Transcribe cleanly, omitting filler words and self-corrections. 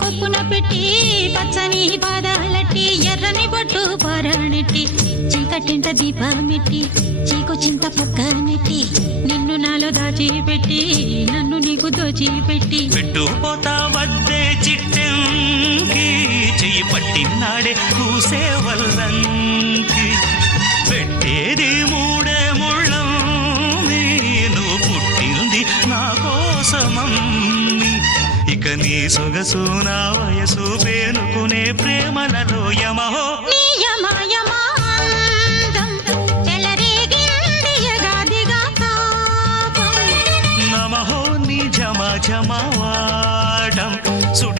కొప్పున పెట్టి పచ్చని పాదాలట్టి ఎర్రని బొట్టు పారాణెట్టి చీకటింట దీపమెట్టి చీకు చింత పక్క నెట్టి నిన్ను నాలో దాచిపెట్టి నన్ను నీకు దోచిపెట్టి పెట్టుపోతా వద్దే చిట్టెంకి చెయ్యి పట్టినాడే కూసే వల్లంకి పెట్టేది మూడే ముళ్ళం నువ్వు పుట్టింది నా కోసమమ్మి ఇక నీ సొగసు నా వయసు పేనుకునే ప్రేమలలో యమహో నీ యమ యమ